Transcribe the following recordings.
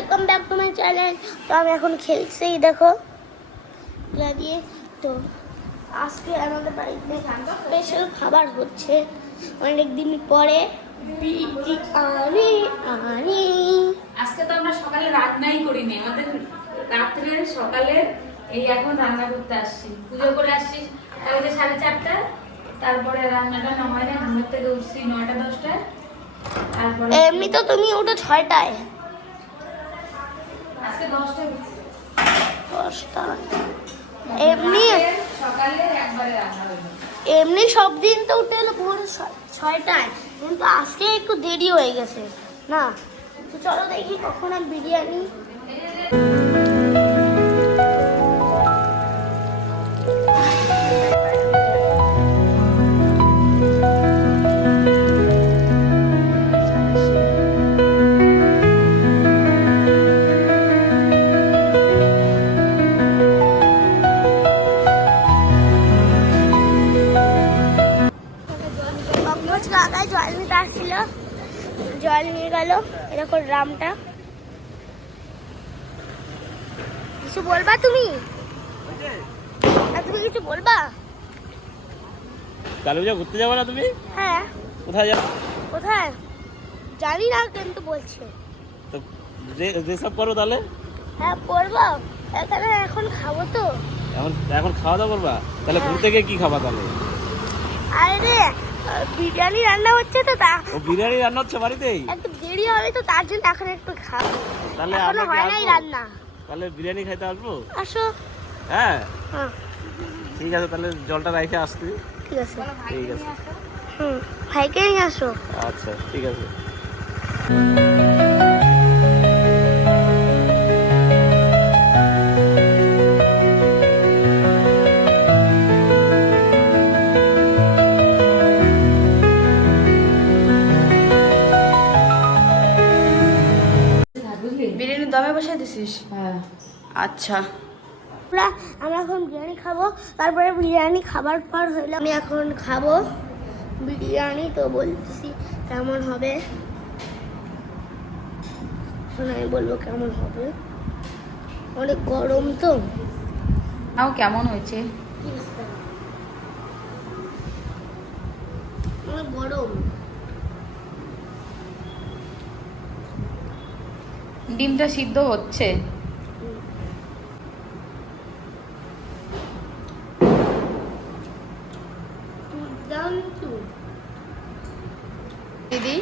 Welcome back to my channel. তো আমি এখন খেলছি, দেখো দিয়ে। তো আজকে আমাদের বাড়িতে স্পেশাল খাবার হচ্ছে অনেক দিন পরে, বিরিয়ানি। আজকে তো আমরা সকালে রান্নাই করিনি, আমাদের রাত্রে সকালে এই এখন রান্না করতে আসছি, পুজো করে আসছি কালকে 4:30টায়। তারপরে রান্নাটা নামাই না, ঘুমের থেকে উঠছি 9টা-10টায়। তারপরে এমনি তো তুমি ওঠো 6টায়। আজকে 10টায় উঠছি। 10টায় এমনি সকালে একবারে রান্না হলো। এমনি সব দিন তো উঠে এলো ভোর 6টায়, কিন্তু আজকে একটু দেরি হয়ে গেছে না। তো চলো দেখি কখন আর বিরিয়ানি। কাকায় জল নিতে আসছিল, জল নিয়ে গেল। এরকম ড্রামটা। কিছু বলবা তুমি? তুমি কিছু বলবা? কালী পূজা ঘুরতে যাবো না তুমি? হ্যাঁ। কোথায় যাবো? কোথায় জানি না, কিন্তু বলছে তো সব করো তাহলে। হ্যাঁ করবো, এখানে এখন খাবো তো। এখন খাওয়া দাওয়া করবা? তাহলে ঘুরতে গিয়ে কি খাবা তাহলে? আরে বিরিয়ানি রান্না হচ্ছে তো, তা ও বিরিয়ানি রান্না হচ্ছে বাড়িতেই? একটু দেরি হবে তো, তার জন্য এখন একটু খাবো। তাহলে এখনো আমরা কি হয় নাই আসবো? রান্না। তাহলে বিরিয়ানি খাইতে আসবো? আসো। হ্যাঁ হ্যাঁ ঠিক আছে, তাহলে জলটা রাখে আসছি। ঠিক আছে। ঠিক আছে, ভাইকে নিয়ে আসো। আচ্ছা ঠিক আছে। বিরিয়ানি দমে বসে দিছিস? হ্যাঁ। আচ্ছা, আমরা এখন বিরিয়ানি খাবো, তারপরে বিরিয়ানি খাবার পর হইলো আমি এখন খাবো বিরিয়ানি। তো বলতেছি কেমন হবে, আমি বলবো কেমন হবে। অনেক গরম তো। নাও কেমন হয়েছে? অনেক গরম। ডিমটা সিদ্ধ হচ্ছে। দিদি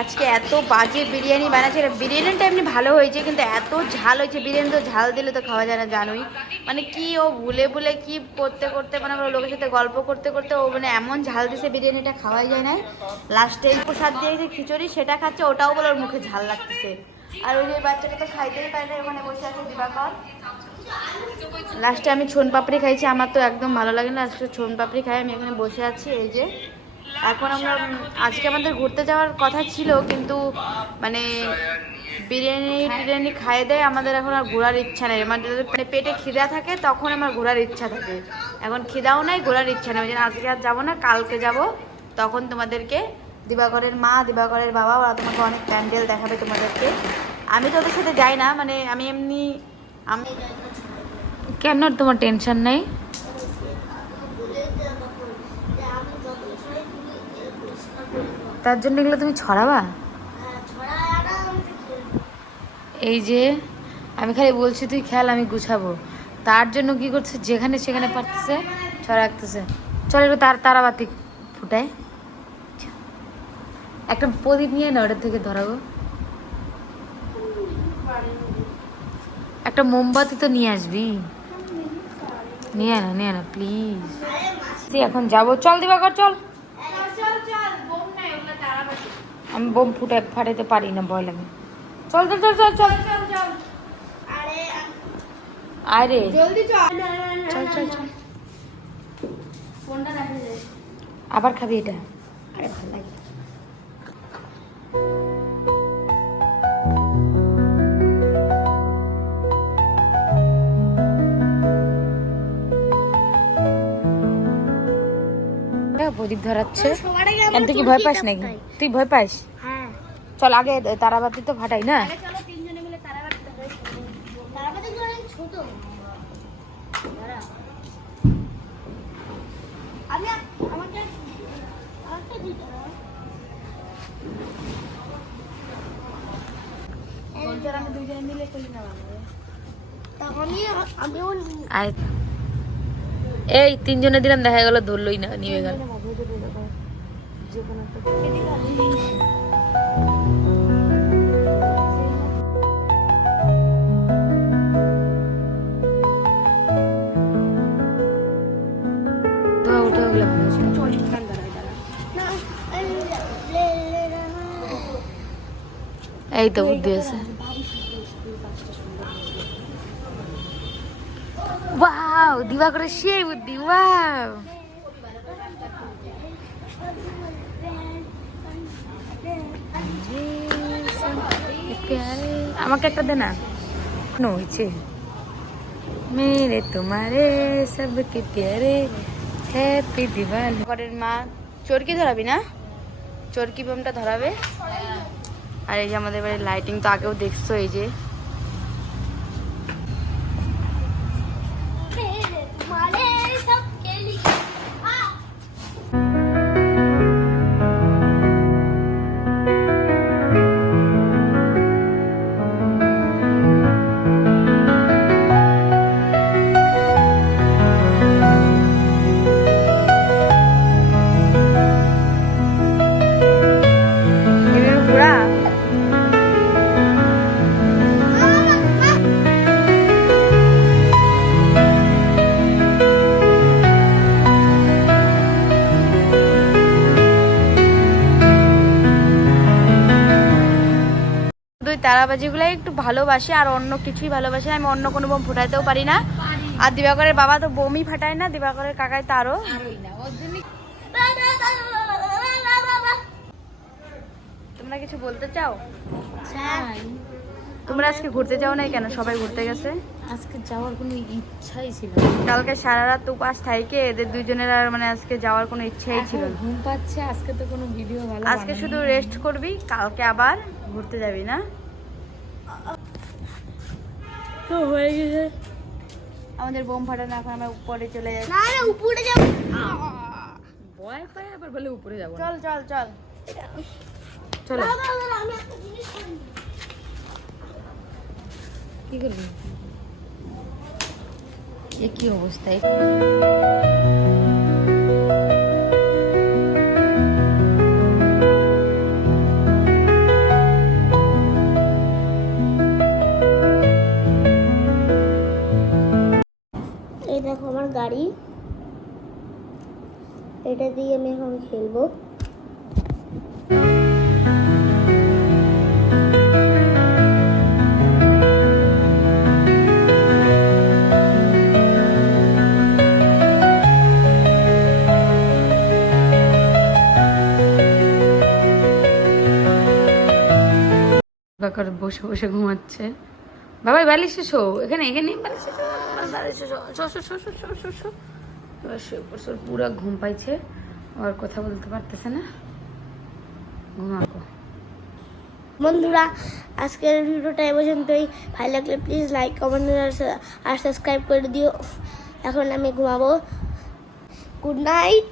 আজকে এত বাজে বিরিয়ানি বানাচ্ছে। বিরিয়ানিটা এমনি ভালো হয়েছে, কিন্তু এত ঝাল হয়েছে। বিরিয়ানি তো ঝাল দিলে তো খাওয়া যায় না, জানোই। মানে কি ও ভুলে ভুলে কি করতে করতে, মানে আমরা লোকের সাথে গল্প করতে করতে ও মানে এমন ঝাল দিছে বিরিয়ানিটা খাওয়াই যায় না। লাস্টে এই প্রসাদ দিয়েছে খিচুড়ি, সেটা খাচ্ছে, ওটাও বলে ওর মুখে ঝাল লাগতেছে। আর ওই যে বাচ্চাটা তো খাইতেই পারে না, ওখানে বসে আছে দিবাকর। লাস্টে আমি ছোন পাপড়ি খাইছি, আমার তো একদম ভালো লাগে না। আজকে ছোন পাপড়ি খাই, আমি এখানে বসে আছি। এই যে এখন আমরা আজকে আমাদের ঘুরতে যাওয়ার কথা ছিল, কিন্তু মানে বিরিয়ানি খাইয়ে দেয় আমাদের এখন আর ঘোরার ইচ্ছা নেই। মানে পেটে খিদা থাকে তখন আমার ঘোরার ইচ্ছা থাকে, এখন খিদাও নাই, ঘোরার ইচ্ছা নেই। ওই জন্য আজকে আর যাবো না, কালকে যাব। তখন তোমাদেরকে দিবাকরের মা, দিবাকরের বাবা, ওরা তোমাকে অনেক প্যান্ডেল দেখাবে তোমাদেরকে। আমি তো ওদের সাথে যাই না, মানে আমি এমনি। আমি কেন, তোমার টেনশন নেই? তার জন্য এগুলো তুমি ছড়াবা? এই যে আমি খালি বলছি তুই খেয়াল, আমি গুছাবো। তার জন্য কি করছে, যেখানে সেখানে পারতেছে ছড়াতেছে। চল একটু তারাবাতি ফুটায়, একটা প্রদীপ নিয়ে না, ওটার থেকে ধরাবো। একটা মোমবাতি তো নিয়ে আসবি, নিয়ে না প্লিজ। এখন যাবো, চল দিবাকর চল। আমি বোম ফাটাইতে পারি না, ভয় লাগে। চল চল চল চল চল চল। আরে জলদি চল চল চল চল। ফোনটা রাখে দে। আবার খাবি এটা? আরে ভালো লাগে। প্রদীপ ধরাচ্ছে। তুই কি ভয় পাস নাকি? তুই ভয় পাস? চল আগে তারাবাতি তো ফাটাই না। ছোট দাঁড়া আমি আমাকে দিতে আমি দুজনে মিলে করি না আমিও এই তিনজনে দিলাম, দেখা গেল ধরলই না, নিয়ে গেল। উঠে গেলাম। এই তো বুদ্ধি আছে। ওয়াও, দিবাকরে সেই বুদ্ধি, ওয়াও। আমাকে একটা দে না, হয়েছে মেরে তোমারে সবকে প্যারে হ্যাপি দিওয়ালি। ঘরের মা চরকি ধরাবি না, চরকি বোমটা ধরাবে। আর এই যে আমাদের বাড়ির লাইটিং তো আগেও দেখছো, এই যে তারাবাজিগুলাই একটু ভালোবাসি, আর অন্য কিছুই ভালোবাসি না। আমি অন্য কোনো বোম ফুটাইতেও পারি না। আর দিবাকরের বাবা তো বোমই ফাটায় না, দিবাকরের কাকাই তো আরো। তোমরা কিছু বলতে চাও? তোমরা আজকে ঘুরতে যাও না কেন? সবাই ঘুরতে গেছে। আজকে যাওয়ার কোনো ইচ্ছাই ছিল না। কালকে সারা রাত উপাস থাইকে এদের দুইজনের আর মানে আজকে যাওয়ার কোনো ইচ্ছাই ছিল না। ঘুম পাচ্ছে, আজকে তো কোনো ভিডিও ভালো আজকে শুধু রেস্ট করবি, কালকে আবার ঘুরতে যাবি না? তো হয়ে গেছে আমাদের বোম ফাটানো। এখন আমরা উপরে চলে যাচ্ছি। না না উপরে যাব ভয় পায় আবার বলে উপরে যাব। চল চল চল চলো। আমি একটা জিনিস করি কি করবি? এ কি অবস্থা? এই দেখো আমার গাড়ি, এটা দিয়ে আমি এখন খেলবো। বাকর বসে বসে ঘুমাচ্ছে। বাবাই বালিশে শো, এখানে এখানে বালিশে শো, বালিশে show, show show show show show show show. এবার সে উপর পুরো ঘুম পাইছে, আর কথা বলতে পারতেছে না। ঘুমাকো। বন্ধুরা, আজকের ভিডিওটা এ পর্যন্তই। ভালো লাগলে প্লিজ লাইক, কমেন্ট আর সাবস্ক্রাইব করে দিও। এখন আমি ঘুমাবো। Good night.